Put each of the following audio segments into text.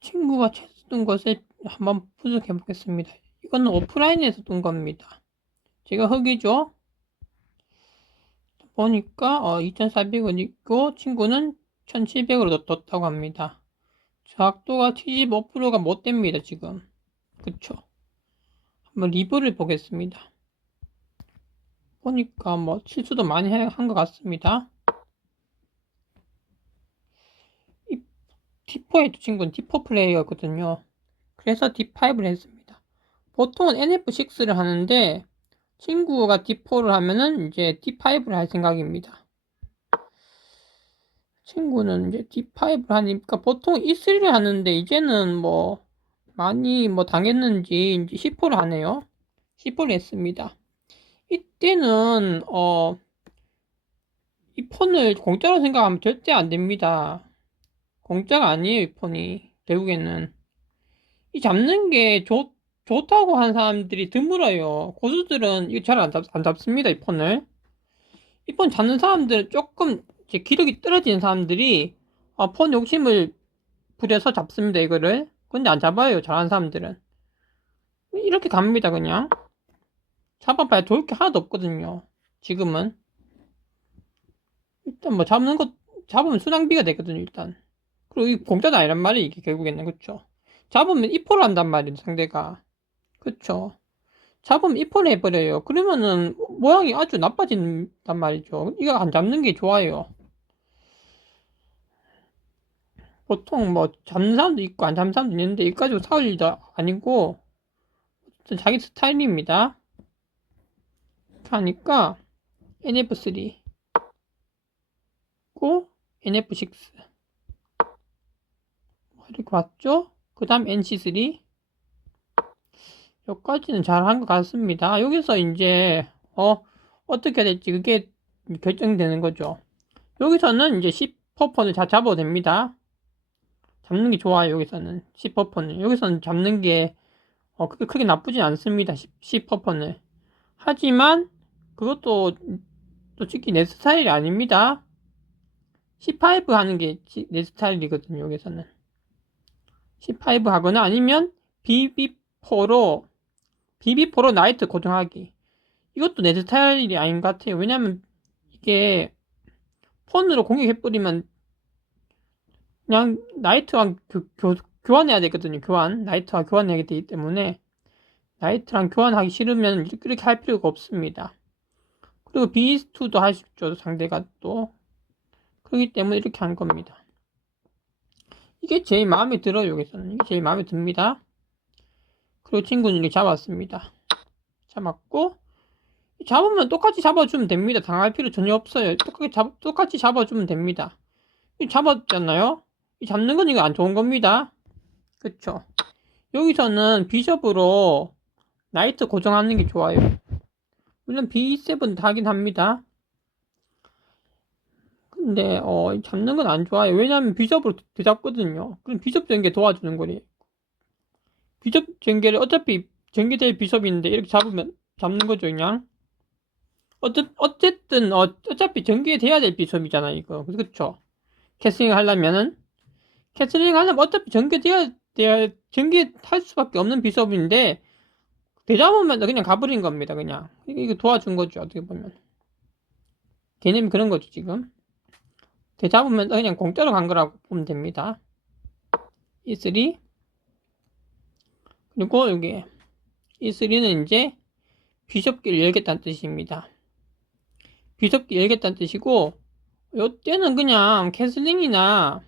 친구가 찾았던 것을 한번 분석해 보겠습니다. 이거는 오프라인에서 뜬 겁니다. 제가 흑이죠. 보니까 어, 2,400원 있고 친구는 1,700으로 떴다고 합니다. 작도가 75%가 못 됩니다, 지금. 그쵸? 한번 리뷰를 보겠습니다. 보니까 뭐 실수도 많이 한 것 같습니다. 이 D4의 친구는 D4 플레이어거든요. 그래서 D5를 했습니다. 보통은 NF6를 하는데 친구가 D4를 하면은 이제 D5를 할 생각입니다. 친구는 이제 D5를 하니까 보통 E3를 하는데 이제는 뭐 많이 뭐 당했는지 이제 C4를 하네요. C4를 했습니다. 이때는 어 이 폰을 공짜로 생각하면 절대 안 됩니다. 공짜가 아니에요, 이 폰이. 결국에는. 이 잡는 게 좋, 좋다고 하는 사람들이 드물어요. 고수들은 이거 잘안 잡습니다, 이 폰을. 이 폰 잡는 사람들은 조금 이제 기력이 떨어지는 사람들이 어, 폰 욕심을 부려서 잡습니다, 이거를. 근데 안 잡아요, 잘하는 사람들은. 이렇게 갑니다, 그냥. 잡아봐야 좋을 게 하나도 없거든요. 지금은. 일단 뭐 잡는 것, 잡으면 수낭비가 되거든요, 일단. 그리고 이 공짜도 아니란 말이에요, 이게 결국에는. 그쵸? 잡으면 입포를 한단 말이에요, 상대가. 그쵸? 잡으면 입포를 해버려요. 그러면은 모양이 아주 나빠진단 말이죠. 이거 안 잡는 게 좋아요. 보통 뭐 잡는 사람도 있고 안 잡는 사람도 있는데 이거 가지고 싸울 일도 아니고 자기 스타일입니다. 하니까 NF3 고 NF6 이렇게 왔죠? 그 다음 NC3 여기까지는 잘 한 것 같습니다. 여기서 이제 어 어떻게 될지 그게 결정되는 거죠. 여기서는 이제 10퍼폰을 잘 잡아도 됩니다. 잡는 게 좋아요. 여기서는 10퍼폰을 여기서는 잡는 게 어, 크게, 크게 나쁘진 않습니다. 10 퍼폰을 하지만 그것도 솔직히 내 스타일이 아닙니다. C5 하는 게 내 스타일이거든요, 여기서는. C5 하거나 아니면 BB4로, BB4로 나이트 고정하기. 이것도 내 스타일이 아닌 것 같아요. 왜냐면 이게 폰으로 공격해버리면 그냥 나이트랑 교, 교, 교환해야 되거든요, 교환. 나이트와 교환해야 되기 때문에 나이트랑 교환하기 싫으면 이렇게 할 필요가 없습니다. 그리고 BS2도 할 수 있죠, 상대가 또. 그렇기 때문에 이렇게 한 겁니다. 이게 제일 마음에 들어요, 여기서는. 이게 제일 마음에 듭니다. 그리고 친구는 이렇게 잡았습니다. 잡았고, 잡으면 똑같이 잡아주면 됩니다. 당할 필요 전혀 없어요. 똑같이, 잡, 똑같이 잡아주면 됩니다. 잡았잖아요? 잡는 건 이거 안 좋은 겁니다. 그쵸? 여기서는 비숍으로 나이트 고정하는 게 좋아요. 물론 B7 하긴 합니다. 근데 어 잡는 건 안 좋아요. 왜냐면 비숍으로 되잡거든요. 그럼 비숍 전개 도와주는 거리. 비숍 전개를 어차피 전개될 비숍인데 이렇게 잡으면 잡는 거죠 그냥. 어째, 어쨌든 어, 어차피 전개돼야 될 비숍이잖아 이거. 그렇죠? 캐슬링 하려면은 캐슬링 하려면 어차피 전개돼야 돼야 전개할 수밖에 없는 비숍인데 대잡으면 그냥 가버린 겁니다 그냥 이거 도와준 거죠 어떻게 보면 개념이 그런 거죠 지금 대 잡으면 그냥 공짜로 간 거라고 보면 됩니다. E3 그리고 여기 E3는 이제 비숍기를 열겠다는 뜻입니다. 비숍기 열겠다는 뜻이고 요때는 그냥 캐슬링이나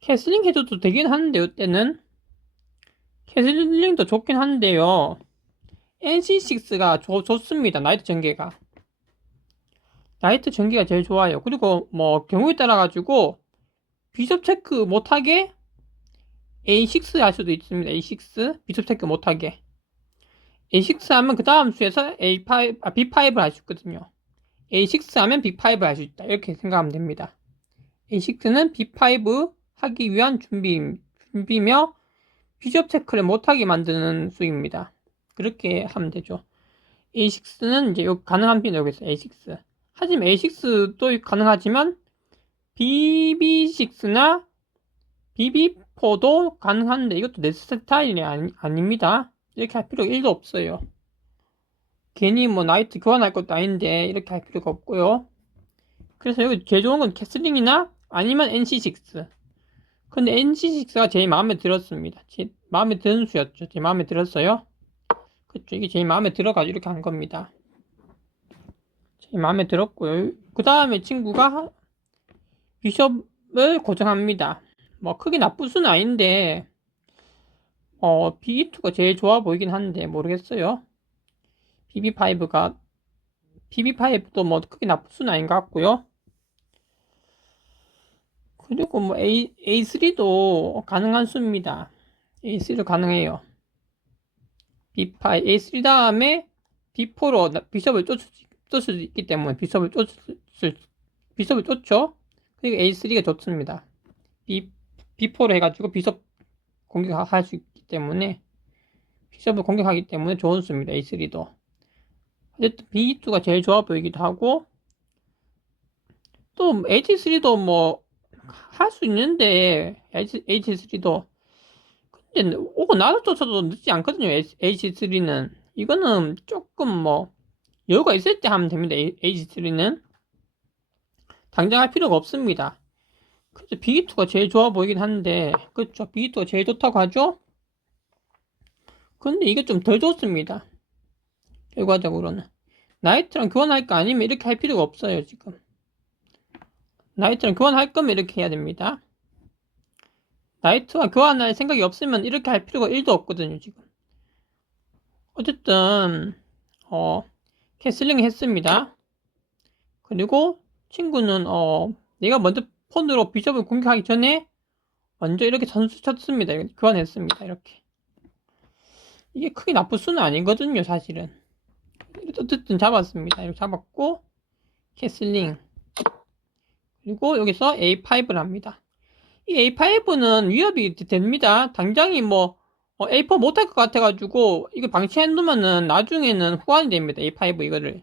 캐슬링 해줘도 되긴 하는데 요때는 캐슬링도 좋긴 한데요. NC6가 좋, 좋습니다. 나이트 전개가 나이트 전개가 제일 좋아요 그리고 뭐 경우에 따라 가지고 비숍 체크 못하게 A6 할 수도 있습니다 A6 비숍 체크 못하게 A6 하면 그 다음 수에서 A5, 아, B5를 할 수 있거든요 A6 하면 B5 할 수 있다 이렇게 생각하면 됩니다 A6는 B5 하기 위한 준비, 준비며 비숍 체크를 못하게 만드는 수입니다. 그렇게 하면 되죠. A6는 이제 가능한 비는 여기 있어요. A6. 하지만 A6도 가능하지만 BB6나 BB4 B4도 가능한데 이것도 내 스타일이 아니, 아닙니다. 이렇게 할 필요가 1도 없어요. 괜히 뭐 나이트 교환할 것도 아닌데 이렇게 할 필요가 없고요. 그래서 여기 제일 좋은 건 캐슬링이나 아니면 NC6. 근데 NC6가 제일 마음에 들었습니다. 제 마음에 드는 수였죠. 제 마음에 들었어요. 그쵸. 이게 제일 마음에 들어가지고 이렇게 한 겁니다. 마음에 들었고요. 그 다음에 친구가 비숍을 고정합니다. 뭐 크게 나쁜 수는 아닌데 어 BB2가 제일 좋아 보이긴 한데 모르겠어요. BB5가 BB5도 뭐 크게 나쁜 수는 아닌 것 같고요. 그리고 뭐 A, A3도 가능한 수입니다. A3도 가능해요. B5, A3 다음에 B4로 비숍을 쫓을, 쫓을 수 있기 때문에 비숍을 쫓을, 비숍을 쫓죠. 그리고 A3가 좋습니다. B, B4로 해가지고 비숍 공격할 수 있기 때문에 비숍을 공격하기 때문에 좋은 수입니다. A3도. 어쨌든 B2가 제일 좋아 보이기도 하고 또 H3도 뭐 할 수 있는데 H3도 근데 오고 나서 쫓아도 늦지 않거든요. H3는 이거는 조금 뭐 여유가 있을 때 하면 됩니다. H3는 당장 할 필요가 없습니다. 그래서 B2가 제일 좋아 보이긴 한데 그렇죠. B2가 제일 좋다고 하죠. 근데 이게 좀 덜 좋습니다. 결과적으로는 나이트랑 교환할까 아니면 이렇게 할 필요가 없어요 지금 나이트랑 교환할 거면 이렇게 해야 됩니다 나이트와 교환할 생각이 없으면 이렇게 할 필요가 1도 없거든요 지금 어쨌든 어 캐슬링 했습니다 그리고 친구는 어 내가 먼저 폰으로 비숍을 공격하기 전에 먼저 이렇게 선수 쳤습니다 교환했습니다 이렇게 이게 크게 나쁜 수는 아니거든요 사실은 어쨌든 잡았습니다. 이렇게 잡았고 캐슬링 그리고 여기서 A5를 합니다. 이 A5는 위협이 됩니다. 당장이 뭐 어, A4 못할 것 같아가지고 이거 방치해 놓으면은 나중에는 후환이 됩니다. A5 이거를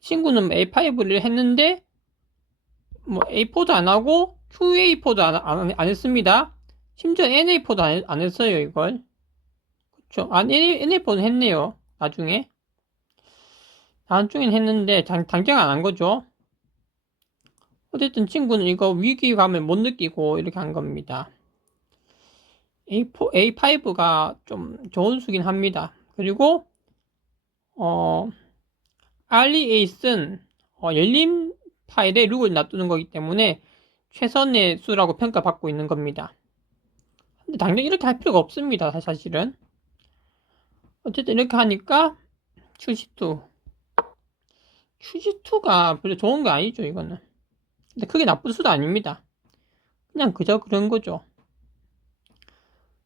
친구는 A5를 했는데 뭐 A4도 안 하고 QA4도 안, 안, 안 했습니다. 심지어 NA4도 안, 안 했어요 이걸 그쵸? 아 NA4는 했네요 나중에 안쪽엔 했는데 당, 당장 안 한 거죠. 어쨌든 친구는 이거 위기감을 못 느끼고 이렇게 한 겁니다. A4, A5가 좀 좋은 수긴 합니다. 그리고 어, 에이스는 어, 열린 파일에 룩을 놔두는 거기 때문에 최선의 수라고 평가받고 있는 겁니다. 근데 당장 이렇게 할 필요가 없습니다. 사실은. 어쨌든 이렇게 하니까 출시2 q2가 별로 좋은 거 아니죠, 이거는. 근데 크게 나쁜 수도 아닙니다. 그냥 그저 그런 거죠.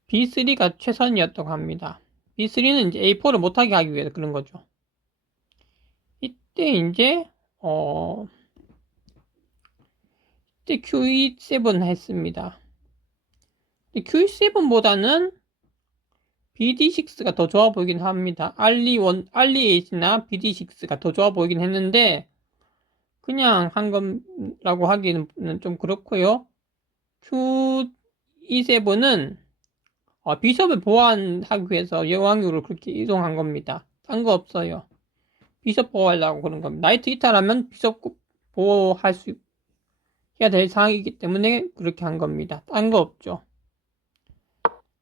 B3가 최선이었다고 합니다. B3는 이제 A4를 못하게 하기 위해서 그런 거죠. 이때 이제, 어, 이때 QE7 했습니다. QE7보다는 BD6가 더 좋아 보이긴 합니다. 알리1, 알리8나 BD6가 더 좋아 보이긴 했는데, 그냥 한 거라고 하기는 좀 그렇고요. Q27은 어, 비숍을 보완하기 위해서 여왕으로 그렇게 이동한 겁니다. 딴 거 없어요. 비숍 보호하려고 그런 겁니다. 나이트 이탈하면 비숍 보호할 수 해야 될 상황이기 때문에 그렇게 한 겁니다. 딴 거 없죠.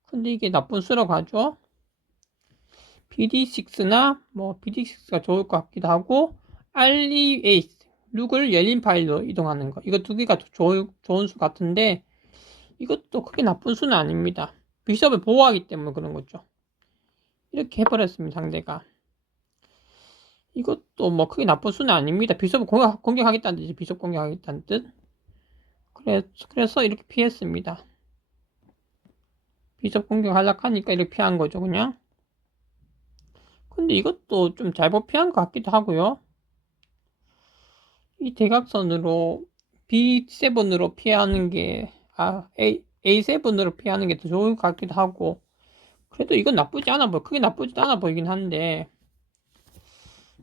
근데 이게 나쁜 수라고 하죠. BD6나 뭐 BD6가 좋을 것 같기도 하고 알리 에이스 룩을 열린 파일로 이동하는 거 이거 두 개가 조, 좋은 수 같은데 이것도 크게 나쁜 수는 아닙니다. 비숍을 보호하기 때문에 그런 거죠. 이렇게 해버렸습니다. 상대가 이것도 뭐 크게 나쁜 수는 아닙니다. 비숍을 공격, 공격하겠다는 뜻이 비숍 공격하겠다는 뜻. 그래, 그래서 이렇게 피했습니다. 비접 공격 하려고 하니까 이렇게 피한 거죠, 그냥. 근데 이것도 좀 잘못 피한 것 같기도 하고요. 이 대각선으로 B7으로 피하는 게, 아, A, A7으로 피하는 게 더 좋을 것 같기도 하고, 그래도 이건 나쁘지 않아 보여. 크게 나쁘지 않아 보이긴 한데,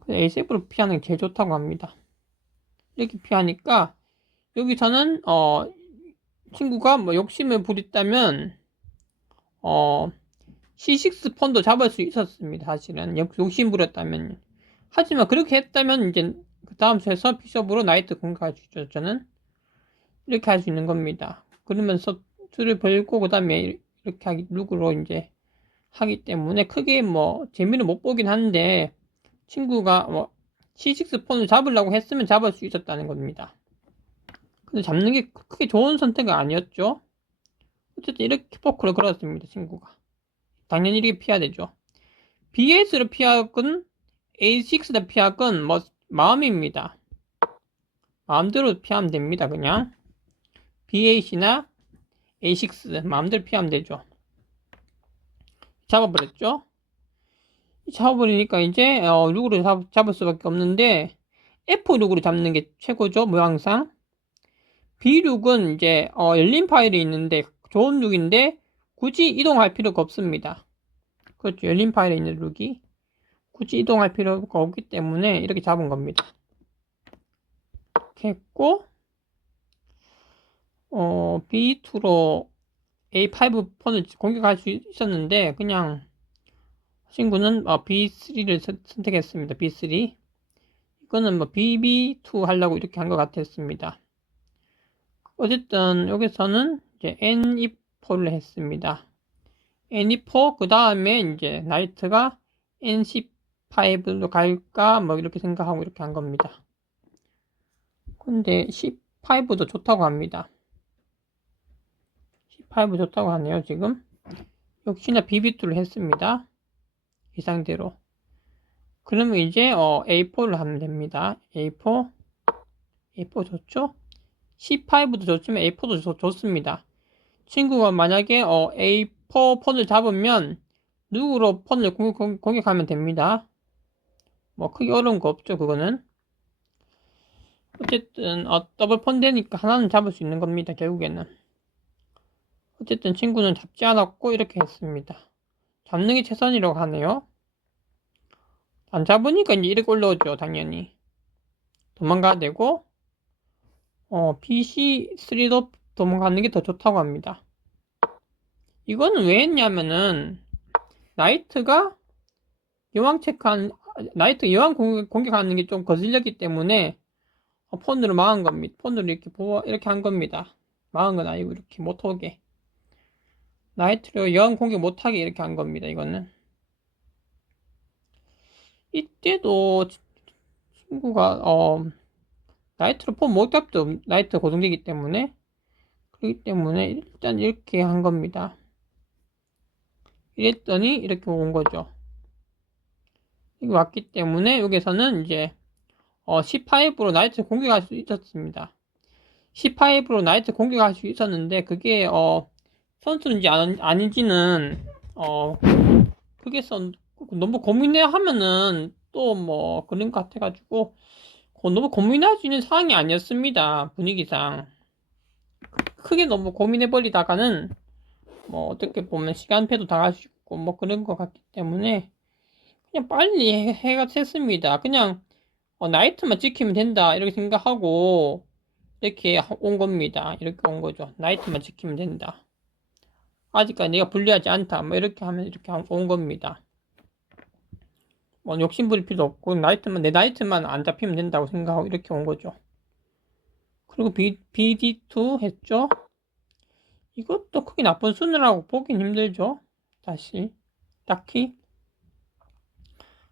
A7으로 피하는 게 제일 좋다고 합니다. 이렇게 피하니까, 여기서는, 어, 친구가 뭐 욕심을 부렸다면, 어, C6 폰도 잡을 수 있었습니다. 사실은 욕- 욕심 부렸다면. 하지만 그렇게 했다면 이제 그 다음 수에서 비숍으로 나이트 공격할 수 있죠. 저는 이렇게 할 수 있는 겁니다. 그러면서 줄을 벌고 그 다음에 이렇게 하기 룩으로 이제 하기 때문에 크게 뭐 재미를 못 보긴 한데 친구가 뭐 C6 폰을 잡으려고 했으면 잡을 수 있었다는 겁니다. 근데 잡는 게 크게 좋은 선택은 아니었죠. 어쨌든 이렇게 포크를 걸었습니다, 친구가. 당연히 이렇게 피해야 되죠. BS를 피하건 A6를 피하건 뭐 마음입니다. 마음대로 피하면 됩니다, 그냥. B8이나 A6 마음대로 피하면 되죠. 잡아버렸죠. 잡아버리니까 이제 어, 룩으로 잡, 잡을 수밖에 없는데 F 룩으로 잡는 게 최고죠, 모양상. B 룩은 이제 어, 열린 파일이 있는데 좋은 룩인데 굳이 이동할 필요가 없습니다. 그렇죠. 열린 파일에 있는 룩이 굳이 이동할 필요가 없기 때문에 이렇게 잡은 겁니다. 이렇게 했고 어, B2로 A5 폰을 공격할 수 있었는데 그냥 친구는 어, B3를 선택했습니다. B3 이거는 뭐 BB2 하려고 이렇게 한 것 같았습니다. 어쨌든 여기서는 이제 N24를 했습니다. N24 그 다음에 이제 나이트가 N15로 갈까 뭐 이렇게 생각하고 이렇게 한 겁니다. 근데 15도 좋다고 합니다. 15 좋다고 하네요 지금. 역시나 BB2를 했습니다. 이 상태로. 그러면 이제 어, A4를 하면 됩니다. A4 A4 좋죠? C5도 좋지만 A4도 좋, 좋습니다. 친구가 만약에 어, A4 폰을 잡으면 누구로 폰을 공격, 공격하면 됩니다. 뭐 크게 어려운 거 없죠 그거는. 어쨌든 어, 더블 폰 되니까 하나는 잡을 수 있는 겁니다 결국에는. 어쨌든 친구는 잡지 않았고 이렇게 했습니다. 잡는 게 최선이라고 하네요. 안 잡으니까 이제 이렇게 올라오죠 당연히. 도망가야 되고 어, PC3도 도망가는 게 더 좋다고 합니다. 이거는 왜 했냐면은 나이트가 여왕 체크한 나이트 여왕 공격, 공격하는 게 좀 거슬렸기 때문에 어, 폰으로 막은 겁니다. 폰으로 이렇게 보아 이렇게 한 겁니다. 막은 건 아니고 이렇게 못 오게 나이트로 여왕 공격 못하게 이렇게 한 겁니다. 이거는 이때도 친구가 어 나이트로 폰못 잡죠. 나이트 고정되기 때문에 그렇기 때문에 일단 이렇게 한 겁니다. 이랬더니 이렇게 온 거죠. 이게 왔기 때문에 여기서는 이제 어, C5로 나이트 공격할 수 있었습니다. C5로 나이트 공격할 수 있었는데 그게 어, 선수인지 아닌지는 어, 그게 선 너무 고민해 하면은 또 뭐 그런 것 같아가지고 너무 고민할 수 있는 상황이 아니었습니다 분위기상 크게 너무 고민해 버리다가는 뭐 어떻게 보면 시간패도 당할 수 있고 뭐 그런 것 같기 때문에 그냥 빨리 해가 됐습니다. 그냥 어, 나이트만 지키면 된다 이렇게 생각하고 이렇게 온 겁니다. 이렇게 온 거죠. 나이트만 지키면 된다. 아직까지 내가 불리하지 않다. 뭐 이렇게 하면 이렇게 온 겁니다. 뭐 욕심 부릴 필요 없고 나이트만 내 나이트만 안 잡히면 된다고 생각하고 이렇게 온 거죠. 그리고 B, BD2 했죠. 이것도 크게 나쁜 수느라고 보긴 힘들죠. 다시 딱히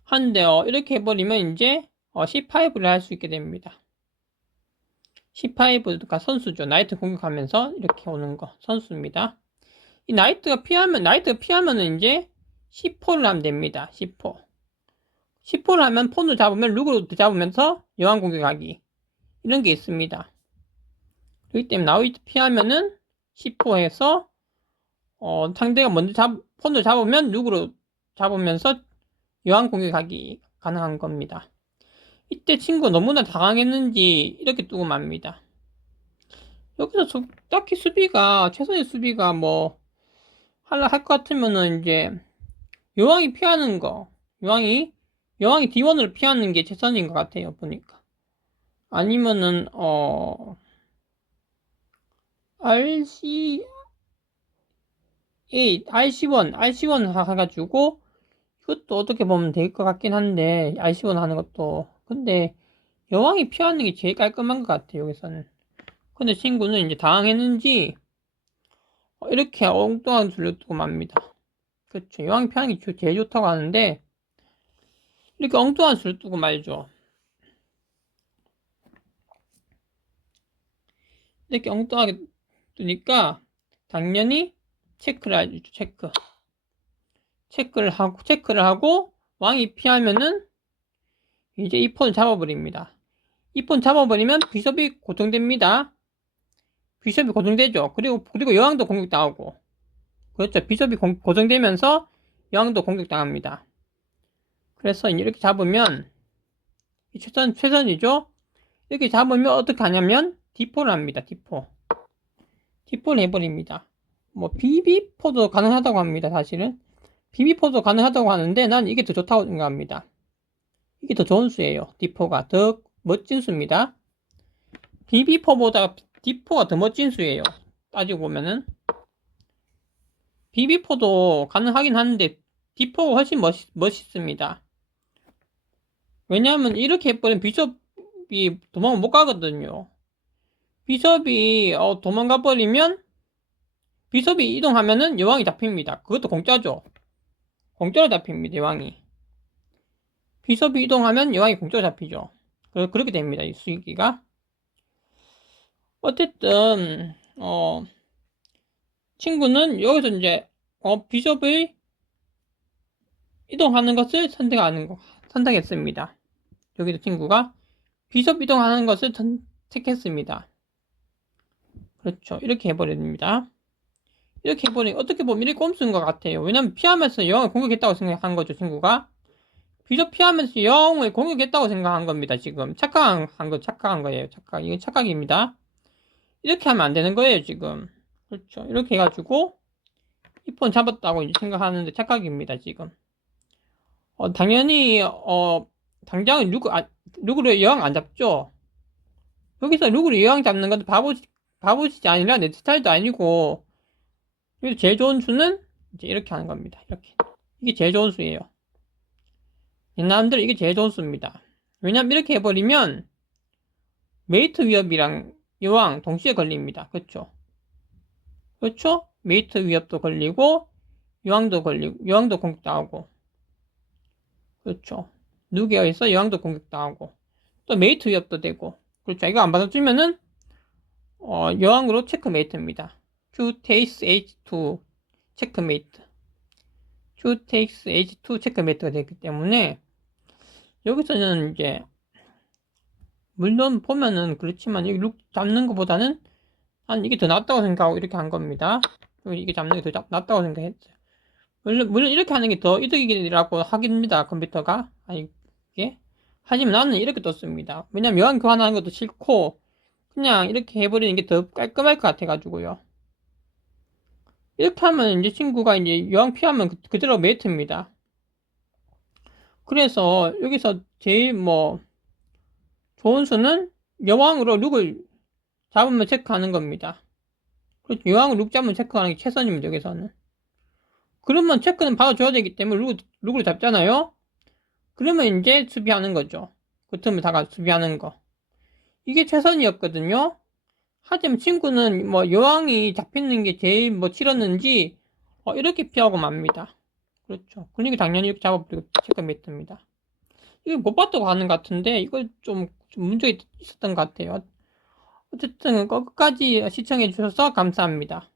한데요. 이렇게 해버리면 이제 어, C5를 할 수 있게 됩니다. C5가 선수죠. 나이트 공격하면서 이렇게 오는 거 선수입니다. 이 나이트가 피하면 나이트가 피하면은 이제 C4를 하면 됩니다. C4 C4를 하면 폰을 잡으면 룩으로 잡으면서 여왕 공격하기 이런 게 있습니다. 그렇기 때문에 나이트 피하면은 10호에서 어, 상대가 먼저 잡, 폰을 잡으면 6으로 잡으면서 여왕 공격하기 가능한 겁니다. 이때 친구가 너무나 당황했는지 이렇게 뜨고 맙니다. 여기서 딱히 수비가 최선의 수비가 뭐 할라 할 것 같으면은 이제 여왕이 피하는 거 여왕이 여왕이 D1을 피하는 게 최선인 것 같아요 보니까 아니면은 어 RC A, RC1, RC1 해가지고, 이것도 어떻게 보면 될 것 같긴 한데, RC1 하는 것도. 근데, 여왕이 피하는 게 제일 깔끔한 것 같아요, 여기서는. 근데 친구는 이제 당황했는지, 어, 이렇게 엉뚱한 수를 두고 맙니다. 그렇죠. 피하는 게 제일 좋다고 하는데, 이렇게 엉뚱한 수를 두고 말죠. 이렇게 엉뚱하게 두니까, 당연히 체크를 해주죠, 체크. 체크를 하고, 체크를 하고, 왕이 피하면은, 이제 이 폰을 잡아버립니다. 이 폰 잡아버리면 비숍이 고정됩니다. 비숍이 고정되죠. 그리고, 그리고 여왕도 공격당하고. 그렇죠. 비숍이 공- 고정되면서 여왕도 공격당합니다. 그래서 이렇게 잡으면, 이 최선, 최선이죠. 이렇게 잡으면 어떻게 하냐면, D4를 합니다. D4. D4를 해버립니다. 뭐, BB4도 가능하다고 합니다. 사실은. BB4도 가능하다고 하는데, 난 이게 더 좋다고 생각합니다. 이게 더 좋은 수예요. D4가 더 멋진 수입니다. BB4보다 D4가 더 멋진 수예요. 따지고 보면은. BB4도 가능하긴 한데 D4가 훨씬 멋있, 멋있습니다. 왜냐하면 이렇게 해버리면 비숍이 도망을 못 가거든요. 비숍이 어, 도망가 버리면 비숍이 이동하면은 여왕이 잡힙니다. 그것도 공짜죠. 공짜로 잡힙니다. 여왕이. 비숍이 이동하면 여왕이 공짜로 잡히죠. 그, 그렇게 됩니다. 이 수익기가. 어쨌든, 어, 친구는 여기서 이제, 어, 비숍을 이동하는 것을 선택하는 거, 선택했습니다. 여기도 친구가 비숍 이동하는 것을 선택했습니다. 그렇죠. 이렇게 해버립니다. 이렇게 해버리니 어떻게 보면 이렇게 꼼수인 것 같아요. 왜냐면 피하면서 여왕을 공격했다고 생각한 거죠, 친구가. 비숍 피하면서 영을 공격했다고 생각한 겁니다. 지금 착각한 거 착각한 거예요. 착각 이건 착각입니다. 이렇게 하면 안 되는 거예요. 지금 그렇죠. 이렇게 해가지고 이 폰 잡았다고 이제 생각하는데 착각입니다. 지금 어, 당연히 어 당장은 루그 아, 루그를 여왕 안 잡죠. 여기서 루그를 여왕 잡는 것도 바보 바보짓이 아니라 내 스타일도 아니고 여기서 제일 좋은 수는 이제 이렇게 하는 겁니다. 이렇게 이게 제일 좋은 수예요. 남들 이게 제일 좋은 수입니다. 왜냐면 이렇게 해버리면 메이트 위협이랑 여왕 동시에 걸립니다. 그렇죠? 그렇죠? 메이트 위협도 걸리고 여왕도 걸리고 여왕도 공격당하고 그렇죠? 누게어에서 여왕도 공격당하고 또 메이트 위협도 되고 그렇죠? 이거 안 받아주면은 어, 여왕으로 체크메이트입니다. Q takes H2 체크메이트 Q takes H2 체크메이트가 되기 때문에 여기서는 이제 물론 보면은 그렇지만 여기 룩 잡는 것보다는 한 이게 더 낫다고 생각하고 이렇게 한 겁니다. 이게 잡는 게 더 낫다고 생각했어요. 물론, 물론 이렇게 하는 게 더 이득이라고 하깁니다. 컴퓨터가 아니 이게 하지만 나는 이렇게 떴습니다. 왜냐면 여왕 교환하는 것도 싫고 그냥 이렇게 해버리는 게 더 깔끔할 것 같아가지고요. 이렇게 하면 이제 친구가 이제 여왕 피하면 그, 그대로 메이트입니다. 그래서 여기서 제일 뭐 좋은 수는 여왕으로 룩을 잡으면 체크하는 겁니다. 그렇죠. 여왕으로 룩 잡으면 체크하는 게 최선입니다. 여기서는. 그러면 체크는 받아줘야 되기 때문에 룩, 룩을 잡잖아요. 그러면 이제 수비하는 거죠. 그 틈을 다가 수비하는 거. 이게 최선이었거든요. 하지만 친구는 뭐 여왕이 잡히는 게 제일 뭐 싫었는지 어, 이렇게 피하고 맙니다. 그렇죠. 그러니까 당연히 이렇게 잡아버리고 체크메이트입니다. 이거 못 봤다고 하는 것 같은데 이거 좀, 좀 문제가 있었던 것 같아요. 어쨌든 끝까지 시청해 주셔서 감사합니다.